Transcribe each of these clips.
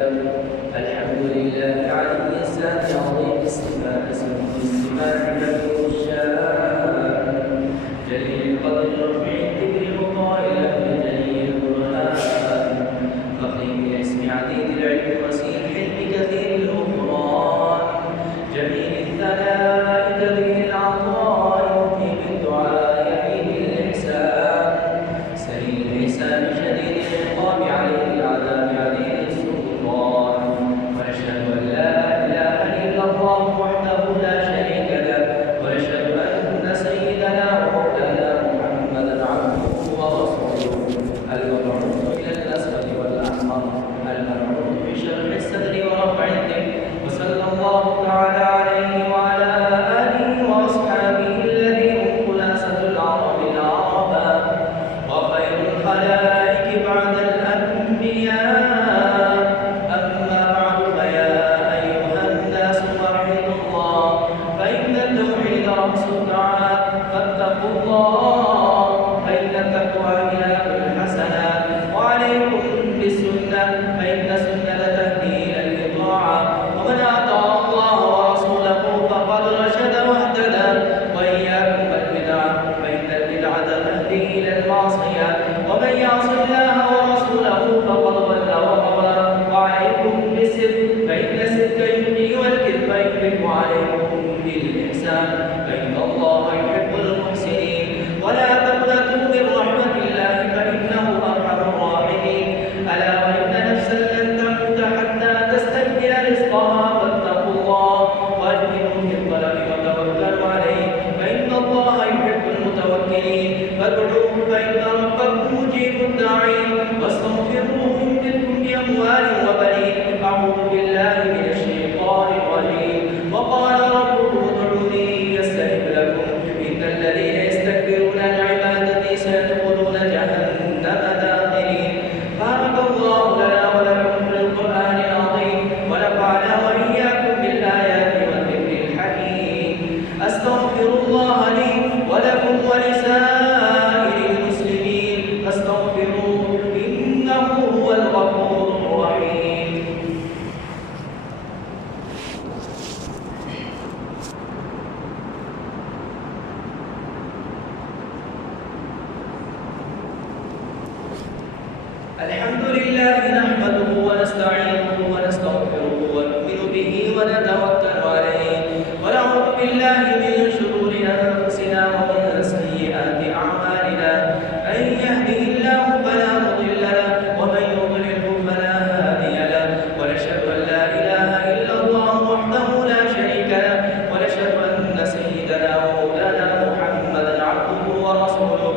الحمد لله علي الساعة عظيم الصفات سمو الصفات كبير الشان جليل القدر رفيع الذكر مطاع له جليل البرهان فخيم الاسم عديد العلم وسيع الحلم كثير الغفران جميل الثناء كثير العطاء يؤتي بالدعاء يحيي الإحسان سريع الحساب شديد العقاب عليه العذاب عليه ونشهد أن لا إله إلا الله وحده لا شريك له ونشهد أن سيدنا ومولانا محمدا عبده ورسوله المبعوث إلى الأسود والأحمر المبعوث بشرح الصدر ورفع الذكر وصلى الله تعالى عليه وعلى آله وأصحابه الذين هم خلاصة العرب العربا وخير الخلائق بعد الأنبياء. فاتقوا الله فإن التقوى ملاك الحسنات وعليكم بالسنة فإن السنة تهدي إلى الإطاعة ومن أطاع الله ورسوله فقد رشد واهتدى وإياكم والبدعة فإن البدعة تهدي إلى المعصية ومن يعص الله ورسوله فقد ضل وغوى وعليكم بالصدق فإن الصدق يهدي والكذب يحب عليكم بالإحسان فإن الله يحب المحسنين ولا تقنطوا من رحمة الله فإنه أرحم الراحمين ألا وإن نفسا لن تموت حتى تستكمل رزقها فاتقوا الله وأجملوا في الطلب وتوكلوا عليه فإن الله يحب المتوكلين فادعوه فإن ربكم مجيب الداعين واستغفروه يمددكم بأموال وبنين أعوذ بالله من الشيطان الرجيم وقال ربكم ادعوني يستجب لكم إن الذين يستكبرون عن عبادتي سيدخلون جهنم داخرين. بارك الله لنا ولكم في القرآن العظيم ونفعنا وإياكم بالآيات والذكر الحكيم. أستغفر الله لي ولكم ولسائر المسلمين فاستغفروه إنه هو الغفور الرحيم. الحمد لله نحمده ونستعينه ونستغفره ونؤمن به ونتوكل عليه ونعوذ بالله من شرور أنفسنا ومن سيئات أعمالنا من يهده الله فلا مضل له ومن يضلله فلا هادي له ونشهد أن لا إله إلا الله وحده لا شريك له ونشهد أن سيدنا ومولانا محمدا عبده ورسوله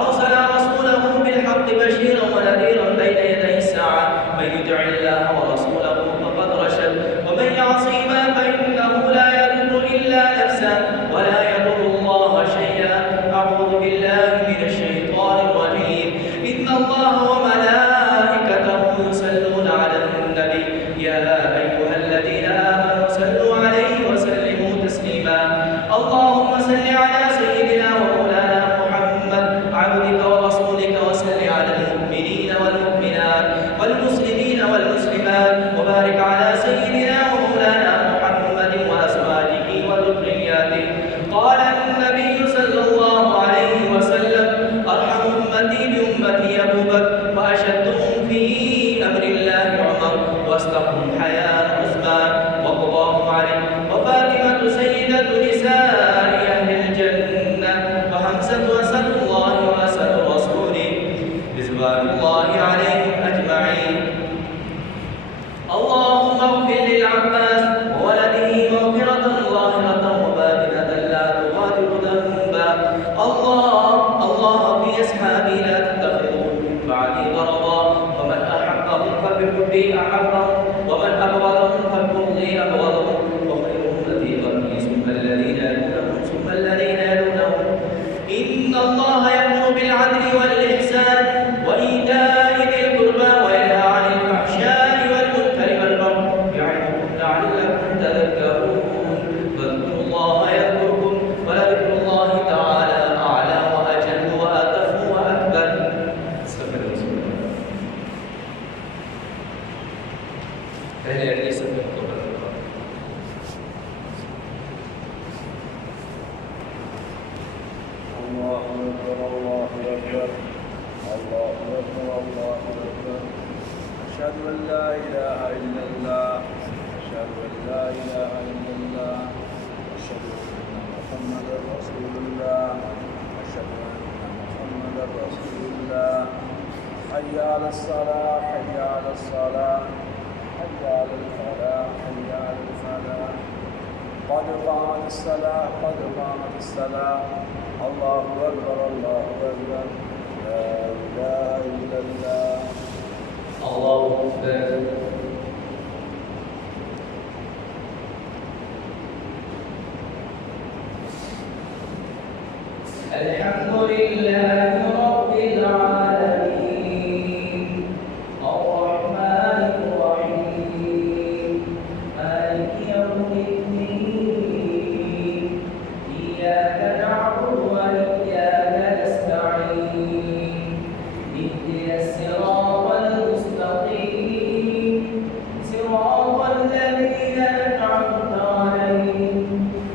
أرسل رسوله بالحق بشيرا ونذيرا بين يدي الساعة من يطع الله ورسوله فقد رشد ومن يعصيهما فإنه لا يضر إلا نفسه ولا يضر الله شيئا. أعوذ بالله من الشيطان الرجيم إن الله وملائكته يصلون على النبي يا أيها الذين آمنوا صلوا عليه وسلموا تسليما. اللهم صل على سيدنا ومولانا محمد عبدك ورسولك وصل على المؤمنين والمؤمنات والمسلمين والمسلمات وبارك على سيدنا ومولانا محمد وأزواجه وذرياته. قال النبي صلى الله عليه وسلم أرحم أمتي بأمتي أبو بكر وأشدهم في أمر الله عمر واصدقهم حياء عثمان وقضاهم علي وفاطمة سيدة نساء أهل الجنة وحمزة أسد الله وأسد رسوله رضوان الله عليهم أجمعين. اللهم اغفر للعباس وولده مغفرة ظاهرة وباطنة لا تغادر ذنبا. الله في أصحابي لا تتخذوا من بعدي غرضا ومن أحبهم فبحبي أحبهم ومن أبغضهم فببغضي أبغضهم وخير أمتي قرني ثم الذين يلونهم ثم الذين يلونهم. إن الله يأمر بالعدل والإحسان وإيتاء ذي القربى وينهى عن الفحشاء والمنكر والبغي يعظكم لعلكم تذكرون. فاذكروا الله يذكركم ولذكر الله تعالى أعلى وأجل وأتم وأكبر. पहले एडमिशन में तो करना الله أكبر الله أكبر الله أكبر الله أكبر أشهد أن لا إله إلا الله أشهد أن لا إله إلا الله أشهد أن محمدا رسول الله أشهد أن محمدا رسول الله حي على الصلاة حي على الصلاة حي على الفلاح حي على الفلاح قد قامت الصلاة قد قامت الصلاة الله أكبر الله أكبر لا إله إلا الله الله أكبر الحمد لله رب العالمين الرحمن الرحيم مالك يوم الدين إياك نعبد وإياك نستعين اهدنا الصراط المستقيم صراط الذين أنعمت عليهم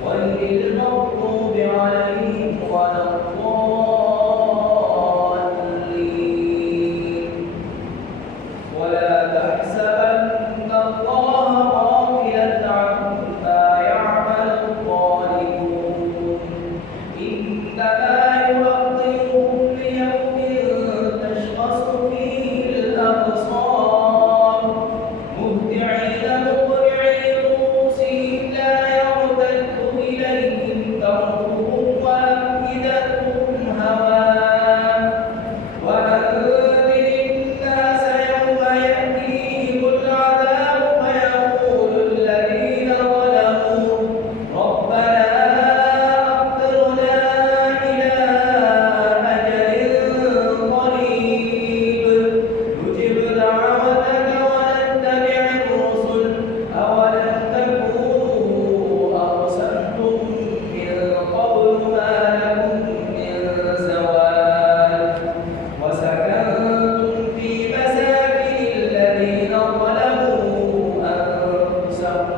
غير المغضوب عليهم ولا الضالين ولا تحسبن الله غافلا عما يعمل الظالمون إنما يوقفهم ليوم تشخص فيه الأبصار مهطعين مقنعي رؤوسهم لا يرتد إليهم طرفهم وأفئدتهم هواء وأنذر الناس يوم يأتيهم العذاب فيقول الذين ظلموا ربنا أخرنا إلى أجل قريب نجب دعوتك ونتبع الرسل أولم تكونوا أقسمتم من قبل ما لكم من زوال وسكنتم في مساكن الذين ظلموا أنفسهم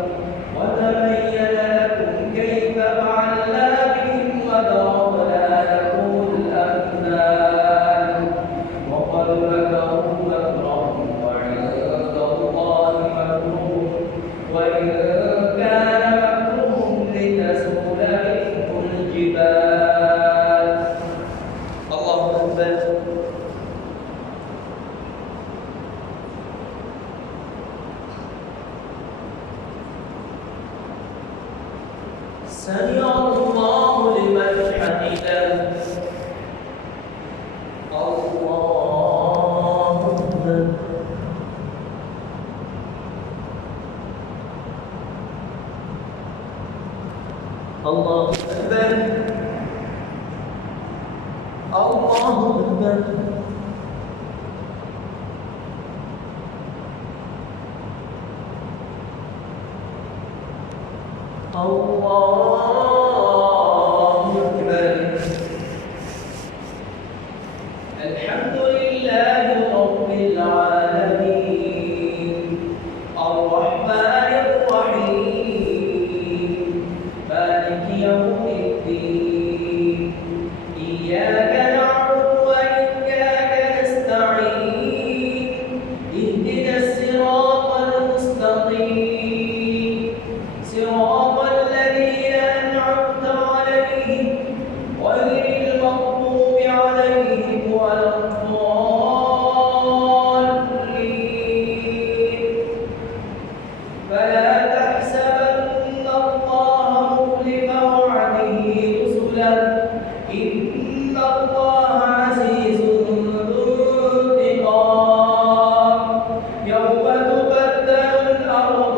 وتبين لكم كيف فعلنا بهم وضربنا لكم الأمثال وقد مكروا مكرهم وعند الله مكرهم وإن كان مكرهم لتزول منه الجبال الله أكبر سمع الله لمن حمده الله أكبر الله أكبر الله أكبر الله أكبر الحمد لله رب العالمين الرحمن الرحيم مالك يوم الدين إياك نعبد وإياك نستعين اهدنا الصراط المستقيم صراط الذين أنعمت عليهم غير المغضوب عليهم ولا الضالين فلا تحسبن الله مخلف وعده رسله إن الله عزيز ذو انتقام يوم تبدل الأرض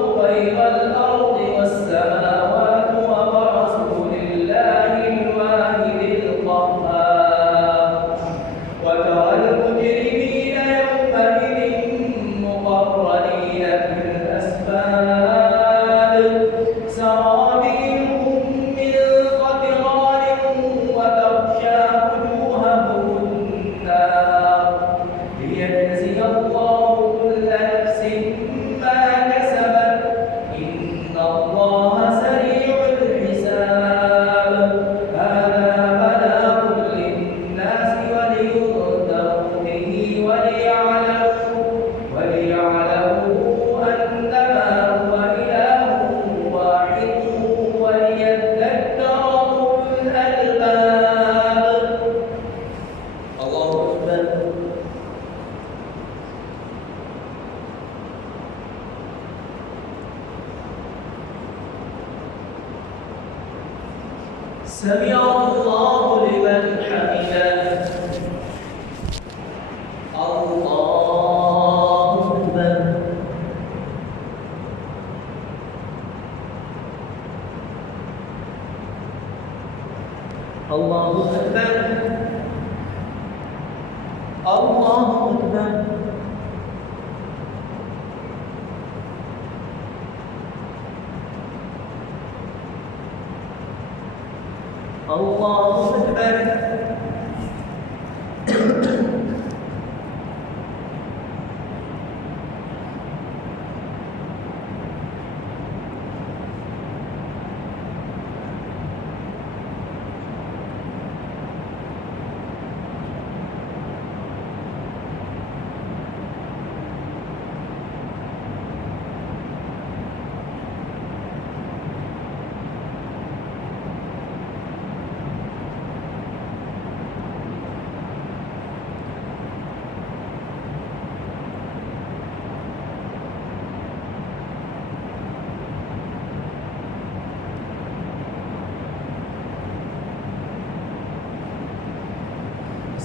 سمع الله لمن حمده الله أكبر الله أكبر الله أكبر الله أكبر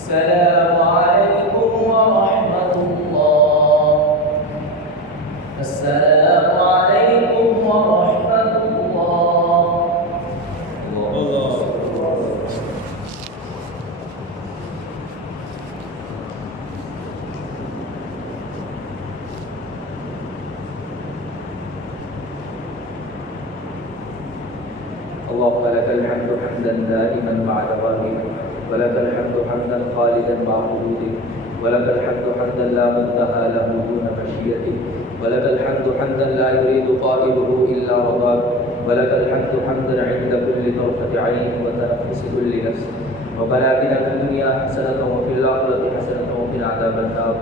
السلام عليكم ورحمة الله. السلام عليكم ورحمة الله. اللهم لك الحمد حمدا دائما مع دوامه، ولك الحمد حمدا خالدا مع وجودك، ولك الحمد حمدا لا منتهى له دون مشيئتك، ولك الحمد حمدا لا يريد قائله الا رضاك، ولك الحمد حمدا عند كل طرفة عين وتنفس كل نفس. ربنا آتنا في الدنيا حسنة وفي الآخرة حسنة وقنا عذاب النار.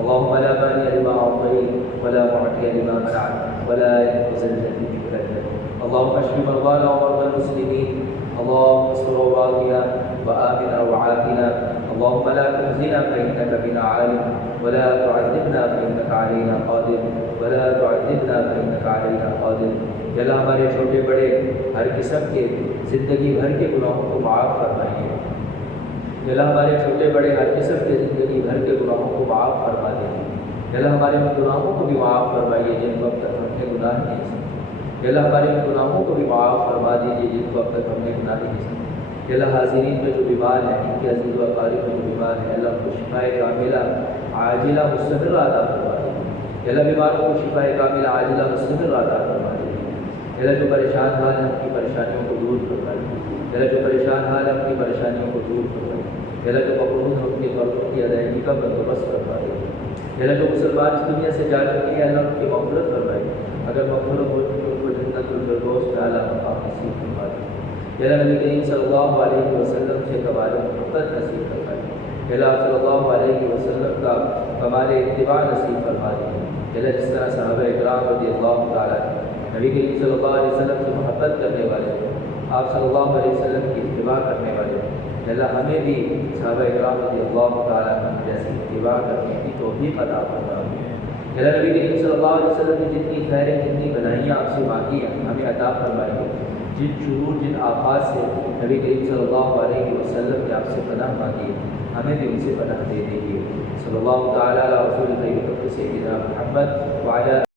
اللهم لا مانع لما أعطيت ولا معطي لما منعت ولا ينفع ذا الجد منك الجد. اللهم اشف مرضانا ومرضى المسلمين، اللهم استر عوراتنا وآمن روعاتنا، اللهم لا تخزنا فإنك بنا عالم، ولا تعذبنا فإنك علينا قادر، ولا تعذبنا فإنك علينا قادر. یا اللہ ہمارے چھوٹے بڑے ہر قسم کے زندگی بھر کے گناہوں کو معاف فرمائیے. یا اللہ ہمارے چھوٹے بڑے ہر قسم کے زندگی بھر کے گناہوں کو معاف فرما دیجیے. یا اللہ ہمارے گناہوں کو بھی معاف فرمائیے جن کو اب تک ہم نے گناہ نہیں سمجھے. یا اللہ ہمارے گناہوں کو بھی معاف فرما دیجیے جن کو اب تک ہم نے گناہ نہیں سمجھے. یا اللہ حاضرین میں جو بیمار ہیں، ان کے عزیز و اقارب میں جو بیمار ہیں، اللہ کو شفائے کاملہ عاجلہ مستمرہ عطا فرما دیجیے. یا اللہ بیماروں کو شفائے کاملہ عاجلہ مستمرہ عطا فرما دیجیے. یا اللہ جو پریشان حال ہیں اپنی پریشانیوں کو دور فرمائیے. یا اللہ جو پریشان حال ہیں اپنی پریشانیوں کو دور فرمائیے. یا اللہ جو مقروض ہیں اپنی قرضوں کی ادائیگی کا بندوبست فرما دیجیے. یا اللہ جو مسلمان اس دنیا سے جا چکے ہیں، اللہ ان کی مغفرت فرمائیے. اگر مغفرت ہو چکی ان کو جنت الفردوس میں اعلیٰ مقام نصیب فرما دیجیے. یا اللہ نبی کریم صلی اللہ علیہ وسلم سے کمال محبت نصیب فرمائیے. یا اللہ صلی اللہ علیہ وسلم کا کمال اتباع نصیب فرما دیجیے. یا اللہ جس طرح صحابہ اکرام رضی اللہ تعالیٰ نبی کریم صلی اللہ علیہ وسلم سے محبت کرنے والے، آپ صلی اللہ علیہ وسلم کی اتباع کرنے والے، یا اللہ ہمیں بھی صحابہ اکرام رضی اللہ تعالیٰ جیسی اتباع کرنے کی توفیق عطا فرمائیے. یا اللہ نبی کریم صلی اللہ علیہ وسلم نے جتنی خیریں جتنی بھلائیاں آپ سے مانگی ہیں ہمیں عطا فرمائیے. جن شرور جن آفات سے نبی کریم صلی اللہ علیہ وسلم نے آپ سے پناہ مانگی ہے ہمیں بھی ان سے پناہ دے دیجیے. صلی اللہ تعالیٰ علیہ رسول سیدنا محمد وعلی